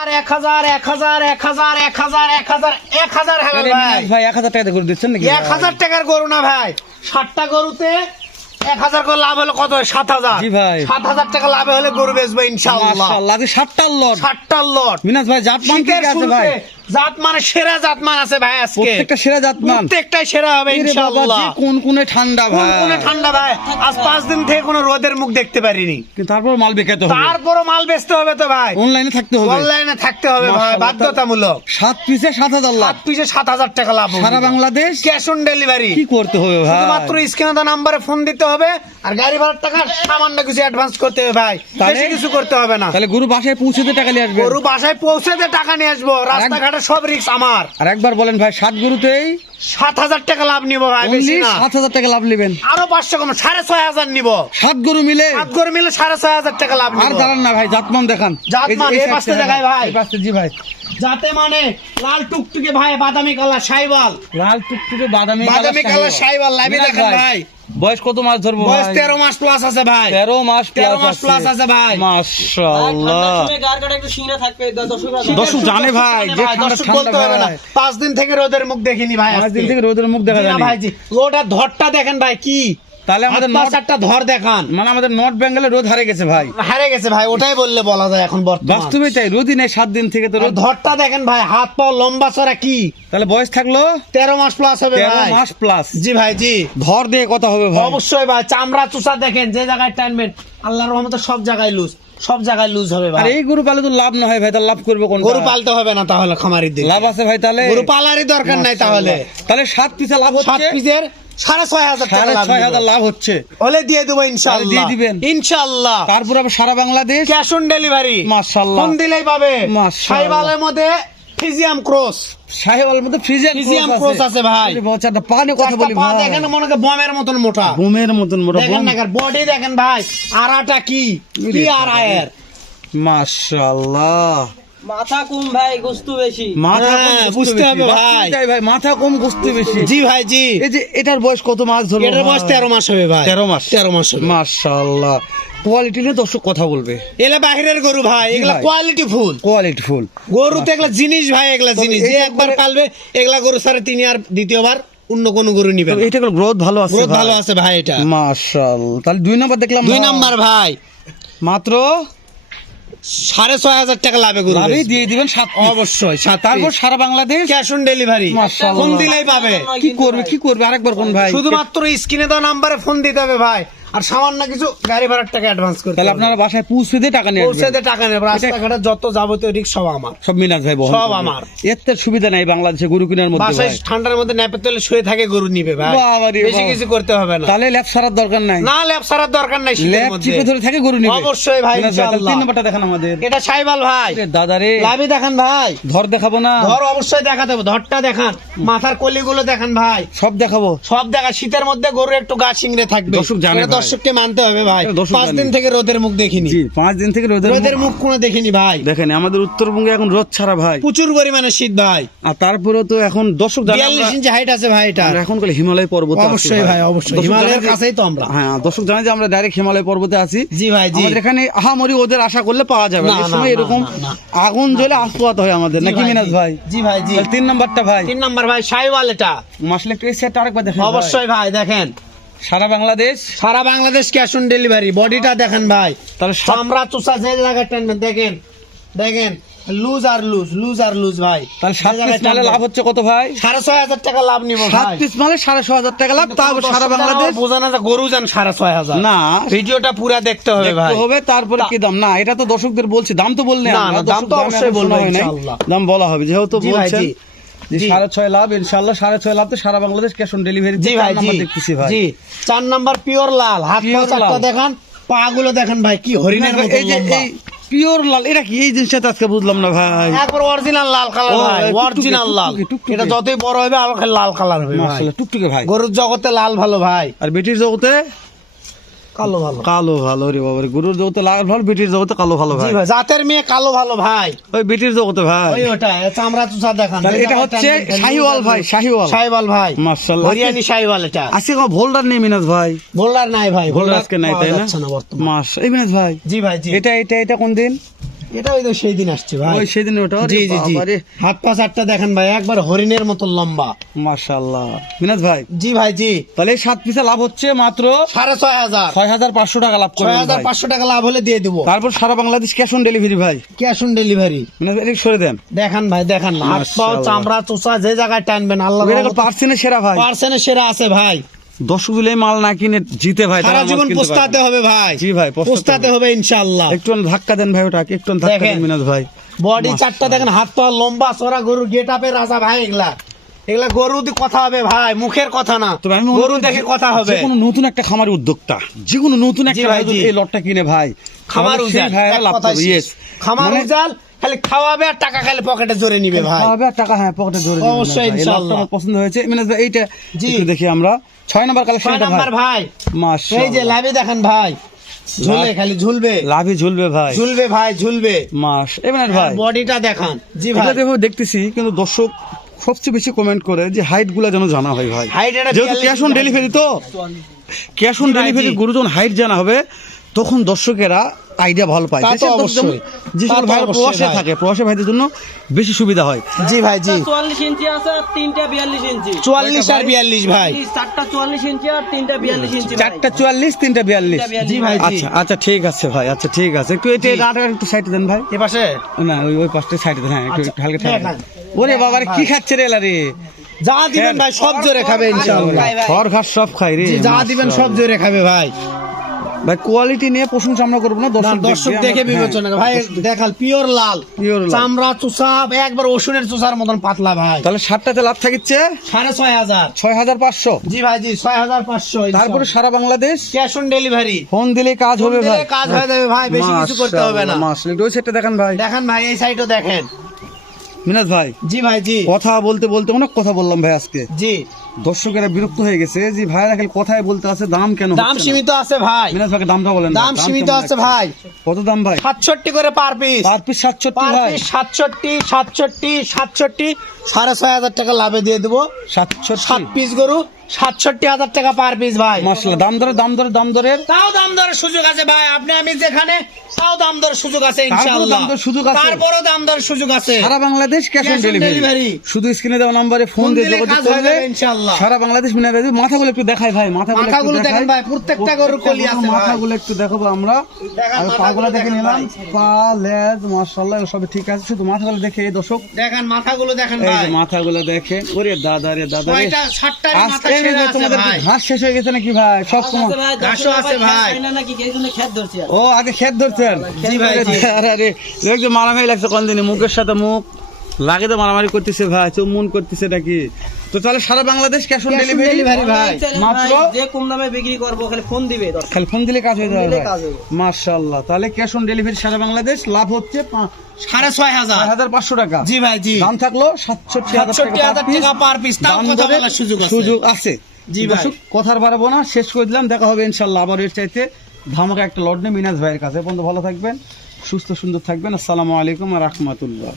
1000 ভাই 1000 টাকা করে দিচ্ছেন নাকি? 1000 টাকার গরু না ভাই, 60টা গরুতে 1000 করে লাভ হলো কত? 7000। জি ভাই, 7000 টাকা লাভ হলে গরু বেচবো ইনশাআল্লাহ। মাশাআল্লাহ। 60টার লট, 60টার লট। মিনাজ ভাই জাত মান কি আছে ভাই? জাত মানে সেরা জাত মান আছে ভাই আজকে। প্রত্যেকটা সেরা জাত মান, প্রত্যেকটাই সেরা হবে ইনশাআল্লাহ। কোন কোনে ঠান্ডা ভাই, কোন কোনে ঠান্ডা ভাই। আজ 5 দিন থেকে কোনো রোদের মুখ দেখতে পারিনি, কিন্তু তারপর মাল বিকাতে হবে, তারপরও মাল বেচতে হবে তো ভাই। অনলাইনে থাকতে হবে, অনলাইনে থাকতে হবে ভাই, বাধ্যতামূলক। 7 পিসে 7000 লাভ, 7 পিসে 7000 টাকা লাভ হবে। সারা বাংলাদেশ ক্যাশ অন ডেলিভারি। কি করতে হবে ভাই? শুধুমাত্র স্ক্রিনে দেওয়া নম্বরে ফোন দিতে হবে, আর গাড়ি ভাড়ার টাকা সামান্য কিছু অ্যাডভান্স করতে হবে ভাই, বেশি কিছু করতে হবে না। তাহলে গরু বাসায় পৌঁছতে টাকা নিয়ে আসবে? গরু বাসায় পৌঁছে দিয়ে টাকা নিয়ে আসবো, রাস্তাঘাটে সব রিস্ক আমার। আর একবার বলেন ভাই, 7 গরুতেই 7000 টাকা লাভ নিবো ভাই, বেশি না। 7000 টাকা লাভ নেবেন, আরো 500 কম, 6500 নিবো। 7 গরু মিলে 7 গরু মিলে 6500 টাকা লাভ আর নিবো। দাঁড়ান না ভাই, জাতমান দেখান। জাতমান এই পাশে দেখাই ভাই, এই পাশে। জি ভাই, যাতে মানে লাল টুকটুকে ভাই, বাদামি কালার শাইওয়াল, লাল টুকটুকে বাদামি কালার শাইওয়াল লাভি দেখেন ভাই। বয়স কত মাস ধরবো ভাই? বয়স 13 মাস প্লাস আছে ভাই। 13 মাস 13 মাস প্লাস আছে ভাই। মাশাআল্লাহ। দর্শক জানে ভাই যে দর্শক বলতে হবে না, 5 দিন থেকে রোদের মুখ দেখিনি ভাই। 5 দিন থেকে রোদের মুখ দেখা জি না যায়নি ভাই জি, ওটা ধরটা দেখেন ভাই কি। তাহলে আমাদের নট একটা ধর দেখান, মানে আমাদের নর্থ বেঙ্গলে রোদ হারিয়ে গেছে ভাই, হারে গেছে ভাই, ওটাই বললে বলা যায় এখন বর্তমানে। বাস্তবে তাই, রোদই নেই 7 দিন থেকে তো আর রোদ। ধরটা দেখেন ভাই, হাত পা লম্বা চড়া কি। তাহলে বয়স থাকলো 13 মাস প্লাস হবে 13 ভাই। মাস প্লাস। জি ভাই জি, ধর দিয়ে কথা হবে ভাই, অবশ্যই ভাই। চামড়া চুষা দেখেন, যে জায়গায় টানবেন আল্লাহর রহমতে সব জায়গায় লুজ, সব জায়গায় লুজ হবে আর ভাই। এই গরু পালে তো লাভ না হয় ভাই, তাহলে লাভ করবে কোন? গরু পালতে হবে না তাহলে, খামারির দিন লাভ আছে ভাই তাহলে? গরু পালারই দরকার নাই তাহলে। তাহলে 7 পিসে লাভ 7 হচ্ছে, পিসের 6500 টাকা লাভ 6500 লাভ হচ্ছে, হলে দিয়ে দেবো ইনশাআল্লাহ। দিয়ে দিবেন ইনশাআল্লাহ। তারপর আবার সারা বাংলাদেশ ক্যাশ অন ডেলিভারি। মাশাআল্লাহ। ফোন দিলেই পাবে। মাশাআল্লাহ। শাইওয়ালের মধ্যে ফিজিয়াম ক্রস, শাহিওয়ালের মধ্যে ফিজিয়াম ক্রস আছে ভাই। চারটা পা নিয়ে কথা বলি পা ভাই, দেখেন মনে হয় বমের মতন মোটা, বোমের মতন মোটা দেখেন না, বডি দেখেন ভাই, আরাটা কি কি আরায়ের। মাশাআল্লাহ। মাথা কম ভাই, গোস্ত বেশি। মাথা কম হ্যাঁ, গোস্ত বুঝতে বেশি। হবে ভাই। বাস্তবে তাই ভাই, মাথা কম গোস্ত বেশি। জি ভাই জি, এই যে এটার বয়স কত মাস ধরবো? এটার বয়স 13 মাস হবে ভাই। 13 মাস। 13 মাস হবে। মাশাআল্লাহ। কোয়ালিটি নিয়ে দর্শক কথা বলবে, এগুলা বাহিরের গরু ভাই, এগুলা ভাই। কোয়ালিটি ফুল কোয়ালিটি ফুল গরু তো, এগুলা জিনিস ভাই, এগুলা তবে জিনিস। যে এইটা একবার করে- পালবে এগুলা গরু সারে তিনি আর দ্বিতীয়বার অন্য কোন গরু নিবে না। এটা গ্রোথ ভালো আছে, গ্রোথ ভালো আছে ভাই এটা। মাশাআল্লাহ। তাহলে 2 নাম্বার দেখলাম, 2 নাম্বার ভাই, মাত্র 6500 টাকা লাভে গরু লাভে বেচবে। দিয়ে দিবেন 7 অবশ্যই 7 তারপর সারা বাংলাদেশ ক্যাশ অন ডেলিভারি। মাশাআল্লাহ। ফোন দিলেই পাবে। কি করবে আরেকবার কোন ভাই? শুধুমাত্র স্ক্রিনে দেওয়া নাম্বারে ফোন দিতে হবে ভাই, আর সামান্য কিছু গাড়ি ভাড়ার টাকা অ্যাডভান্স করতে তাহলে হবে। আপনারা বাসায় পৌঁছে দিয়ে টাকা নিয়ে পৌঁছে আসবেন। দিয়ে টাকা নেবে, রাস্তাঘাটে যত যাবতীয় রিক্স সব আমার। সব মিনাজ ভাই বহন সব করবে। আমার। এর তো সুবিধা নাই বাংলাদেশে গরু কেনার মধ্যে বাসায় ভাই। ঠান্ডার মধ্যে ন্যাপে তেলে শুয়ে থাকে গরু নিবে ভাই, বাবারে বেশি বাবা। কিছু করতে হবে না। তাহলে ল্যাব সারার দরকার নাই, না ল্যাব সারার দরকার নাই শীতের ল্যাব মধ্যে। চিপে ধরে থাকে গরু নিবে। অবশ্যই ভাই, মিনাজ ভাই, তাহলে ইনশাআল্লাহ। 3 নাম্বারটা দেখান আমাদের। এটা শাইওয়াল ভাই, দাদা রে, লাভি দেখান ভাই। ধর দেখাবো না? ধর অবশ্যই দেখাতে হবে, ধরটা দেখান, মাথার কলিগুলো দেখান ভাই, সব দেখাবো। সব দেখা। শীতের মধ্যে গরু একটু গা শিংড়ে থাকবে, দর্শক জানে এটা ভাই। দর্শককে মানতে হবে ভাই। এটা দর্শক 5 জানে। দিন থেকে রোদের মুখ দেখিনি, জি, 5 দিন থেকে রোদের মুখ কোনো দেখিনি ভাই। দেখেন আমাদের উত্তরবঙ্গে এখন রোদ ছাড়া ভাই, প্রচুর পরিমাণে শীত ভাই। আর তারপরেও তো এখন দর্শক জানে 42 ইঞ্চি হাইট আছে ভাই এটা। আমরা এখন কালে হিমালয় পর্বতে আছি অবশ্যই ভাই, অবশ্যই দর্শক হিমালয়ের জানে যে- কাছেই তো আমরা। হ্যাঁ, দর্শক জানে যে আমরা ডাইরেক্ট হিমালয় পর্বতে আছি। জি ভাই জি, আমাদের এখানে আহামরি ওদের আশা করলে পাওয়া যাবে না, না। এই না, সময় না, এরকম না, না। আগুন জ্বলে আসপাত হয় আমাদের, জি নাকি ভাই, মিনাজ জি। ভাই? জি ভাই জি। 3 নাম্বারটা ভাই, 3 নাম্বার ভাই শাইওয়াল এটা। মাসলে একটু এই সেটটা আরেকবার দেখেন ভাই। অবশ্যই ভাই দেখেন, সারা বাংলাদেশ সারা বাংলাদেশ ক্যাশ অন ডেলিভারি। বডিটা দেখেন ভাই, তাহলে চামড়া চুষা যে জায়গায় টানবেন দেখেন, দেখেন লুজ আর লুজ, লুজ আর লুজ ভাই। তাহলে 7 যে পিস জায়গায় মালে টানবেন। লাভ হচ্ছে কত ভাই? 6500 টাকা লাভ নিব 7 ভাই। পিস মালে 6500 টাকা লাভ, তাও সারা বাংলাদেশ। বোঝানো যায় গরু যান 6500। না, ভিডিওটা পুরা দেখতে হবে ভাই। দেখতে হবে, তারপরে কি দাম? না, এটা তো দর্শকদের বলছি, দাম তো বললে না, না, দাম তো অবশ্যই বলবো ইনশাআল্লাহ। দাম বলা হবে, যেহেতু জি ভাই, বলছেন জি। যে জি। 6.5 লাভ, ইনশাআল্লাহ 6.5 লাভ তো সারা বাংলাদেশ ক্যাশ অন ডেলিভারি। জি ভাই জি, দেখতেছি ভাই। জি 4 নাম্বার পিওর লাল, হাত পা Pure চারটা লাল। দেখান, পা গুলো দেখেন ভাই, কি হরিণের মতো এই যে লম্বা। এই পিওর লাল, এটা কি? এই জিনিসটা তো আজকে বুঝলাম না ভাই। একবার অরিজিনাল লাল কালার ও, ভাই, টুকটুকে, অরিজিনাল লাল। টুকটুকে। এটা যতই বড় হবে আরো খালি লাল কালার হবে ভাই। মাশাআল্লাহ, টুকটুকে ভাই। গরুর জগতে লাল ভালো ভাই, আর বেটির জগতে কালো ভালো। কালো ভালো রে বাবা রে। গরুর জগতে লাল ভালো, বেটির জগতে কালো ভালো জি ভাই। ভাই, জাতের মেয়ে কালো ভালো ভাই। ওই বেটির জগতে ভাই। ওই ওটা চামড়া চুষা দেখান। তাহলে এটা হচ্ছে শাহিওয়াল ভাই, শাহিওয়াল। শাহিওয়াল ভাই, মাশাআল্লাহ। হরিয়ানি শাহিওয়াল এটা। আজকে কোনো ভোল্ডার নেই মিনাজ ভাই? ভোল্ডার নাই ভাই, ভোল্ডার আজকে নাই, পাওয়া তাই না? যাচ্ছে বর্তমানে। এই মিনাজ ভাই, জি ভাই জি, এটা কোন দিন? এটা ওই তো সেই দিন আসছে ভাই। ওই সেদিন ওটা জি জি জি, হাত পা চারটা দেখেন ভাই, একবার হরিণের মতো লম্বা। মাশাআল্লাহ মিনাজ ভাই, জি ভাই জি, তাহলে এই 7 পিসে লাভ হচ্ছে মাত্র 6,500 6,500 টাকা লাভ করবেন ভাই। 6,500 টাকা লাভ হলে দিয়ে দেবো। তারপর সারা বাংলাদেশ ক্যাশ অন ডেলিভারি ভাই। Cash on delivery. মিনাজ ভাই একটু সরে দেন। দেখান ভাই, দেখান হাত পা মাশাআল্লাহ। চামড়া চোষা যে জায়গায় টানবেন আল্লাহ এটা পার্সেন্টের সেরা ভাই। পার্সেন্টের সেরা আছে ভাই। দর্শক দিলে মাল না কিনে জিতে ভাই, সারা তারা মাল জীবন কিনতে পস্তাতে পারবে। হবে ভাই। জি ভাই, পস্তাতে হবে ইনশাআল্লাহ। একটু ধাক্কা দেন ভাই, ওটাকে একটু ধাক্কা দেখেন। দেন মিনাজ ভাই। বডি চারটা দেখেন, হাত পা লম্বা চড়া, গরুর গেটআপে রাজা ভাই। এগুলা এগুলা গরু দিয়ে কথা হবে ভাই, মুখের কথা না, তবে আমি মনে গরু করি দেখে কথা হবে। যে কোনো নতুন একটা খামারি উদ্যোক্তা, যে কোনো নতুন জি একটা ভাই, ভাই যদি জি। এই লটটা কিনে ভাই, খামার তাহলে সেই উজাল, ভাইয়েরা এক লাভ কথায় করবে। শেষ। Yes। খামার মানে উজাল, খালি খাওয়াবে আর টাকা খালি পকেটে জোরে নিবে ভাই। খাওয়াবে আর টাকা হ্যাঁ পকেটে জোরে দিবে। অবশ্যই, মিনাজ ভাই, এই ইনশাআল্লাহ। লটটা আমার পছন্দ হয়েছে মিনাজ ভাই। এইটা জি। একটু দেখি আমরা 6 নাম্বার 6 কালেকশনটা নাম্বার ভাই। ভাই, মাশাআল্লাহ, এই যে লাভে দেখেন ভাই, ঝুলে খালি ঝুলবে, লাভই ঝুলবে ভাই। ঝুলবে ভাই, ঝুলবে। মাস এবার ভাই বডিটা দেখান। জি ভাই, এটা দেখো দেখতেছি, কিন্তু দর্শক সবচেয়ে বেশি কমেন্ট করে যে হাইট গুলা যেন জানা হয় ভাই। Height এটা যেহেতু 42 ক্যাশ অন ডেলিভারি, তো ক্যাশ অন জি ভাই, ডেলিভারি জি। গুরু যখন হাইট জানা হবে তখন দর্শকেরা আইডিয়া ভালো পায়। তা তো দেশের অবশ্যই। যে তা সকল তো ভাই অবশ্যই প্রবাসে ভাই। থাকে, প্রবাসী ভাইদের জন্য বেশি সুবিধা হয়। জি ভাই জি, 44 ইঞ্চি আছে আর 3টা 42 ইঞ্চি। 44 আর 42 ভাই। 4টা 44 ইঞ্চি আর 3টা 42 ইঞ্চি। 4টা 44, 3টা 42। জি ভাই জি। আচ্ছা আচ্ছা ঠিক আছে ভাই, আচ্ছা ঠিক আছে। একটু এটা একটু সাইডে দেন ভাই। এ পাশে না ওই পাশটা সাইডে দেন, হ্যাঁ একটু আচ্ছা, একটু হালকা ঠান্ডা। দেখান। ওরে বাবা রে, কি খাচ্ছে রে এলা রে? যা দিবেন ভাই সব জোরে খাবে ইনশাআল্লাহ। খড় ঘাস সব খাই রে। জি, যা দিবেন সব জোরে খাবে ভাই। ভাই কোয়ালিটি নিয়ে প্রশংসা আমরা করবো না, না, দর্শক দর্শক দেখবে, দেখে আমরা- বিবেচনা করে। ভাই দেখাল পিওর লাল, Pure লাল। চামড়া চুষা একবার রসুনের চুষার মতন পাতলা ভাই। তাহলে 7টাতে লাভ থাকিচ্ছে 6,500। 6,500। জি ভাই জি, 6,500। তারপরে সারা Bangladesh cash on delivery. Phone দিলে কাজ হবে ভাই। কাজ হয়ে যাবে ভাই, বেশি কিছু করতে হবে না। মাশাআল্লাহ, ওই সেটটা দেখেন ভাই। দেখেন ভাই, এই সাইডও দেখেন। মিনাজ ভাই, জি ভাই জি কথা বলতে বলতে অনেক কথা বললাম ভাই আজকে। জি, দর্শকেরা বিরক্ত হয়ে গেছে যে ভাইরা খালি কথাই বলতে আছে, দাম কেন দাম হচ্ছে না? সীমিত আছে ভাই, মিনাজ ভাই দামটা বলেন। দাম সীমিত আছে ভাই। কত দাম ভাই? 67 করে পার পিস। পার পিস 67 পার ভাই। পিস 67, 6,500 টাকা লাভে দিয়ে দেবো। 67। 7 পিস গরু 67,000 টাকা পার পিস ভাই। মাশাআল্লাহ, দাম ধরে তাও দাম দরের সুযোগ আছে ভাই, আপনি আমি যেখানে তাও দাম দরের সুযোগ আছে ইনশাআল্লাহ। দাম দরের সুযোগ আছে। তারপরও দাম দরের সুযোগ আছে। সারা Bangladesh cash on Cash on delivery. delivery। শুধু স্ক্রিনে দেওয়া নম্বরে ফোন ফোন দিয়ে দিলে যোগাযোগ কাজ হয়ে করলে যাবে ইনশাআল্লাহ। সারা বাংলাদেশ মিনা দেবে। মাথাগুলো একটু দেখাই ভাই, মাথাগুলো মাথাগুলো একটু দেখেন দেখাই ভাই, প্রত্যেকটা গরুর কলি আছে ভাই। মাথাগুলো একটু দেখাবো আমরা। দেখান, আর মাথাগুলো পাগুলো দেখে দেখেন নিলাম, ভাই। পা লেজ মাশাআল্লাহ সব ঠিক আছে, শুধু মাথাগুলো দেখে এই দর্শক দেখেন মাথাগুলো দেখেন এই ভাই। যে মাথাগুলো দেখে। ওরে দাদা রে দাদা রে, কয়টা 60টার মাথা আজকে ছেড়ে আছে তোমাদের ভাই। ঘাস শেষ হয়ে গেছে নাকি ভাই? সব আছে কমন। ভাই, ঘাসও আছে ভাই। না নাকি এই জন্য খেত ধরছি আর। ও আগে খেত ধরছেন? জি ভাই, জি। আরে আরে দেখছো মারামারি লাগছে কোন দিনে, মুখের সাথে মুখ লাগে তো মারামারি করতেছে ভাই, চুমুন করতেছে নাকি? তো তাহলে সারা Bangladesh cash on Cash on delivery delivery ভাই। চাইলে মাত্র ভাই যে কম দামে বিক্রি করবো খালি ফোন দিবে দর্শক। খালি ফোন দিলে কাজ হয়ে যাবে দিলে ভাই। কাজ হবে। মাশাআল্লাহ, তাহলে ক্যাশ অন ডেলিভারি সারা বাংলাদেশ, লাভ হচ্ছে 6,500। 6,500 টাকা। জি ভাই জি, দাম থাকলো 67,000 টাকা পার পিস। তাও দাম কথা ধরে বলার সুযোগ আছে। সুযোগ আছে। জি ভাই। দর্শক, কথার বাড়াবো না, শেষ করে দিলাম। দেখা হবে ইনশাআল্লাহ আবার এর চাইতে ধামাকা একটা লট নিয়ে মিনাজ ভাইয়ের কাছে। পর্যন্ত ভালো থাকবেন, সুস্থ সুন্দর থাকবেন। আসসালামু আলাইকুম ওয়া রাহমাতুল্লাহ।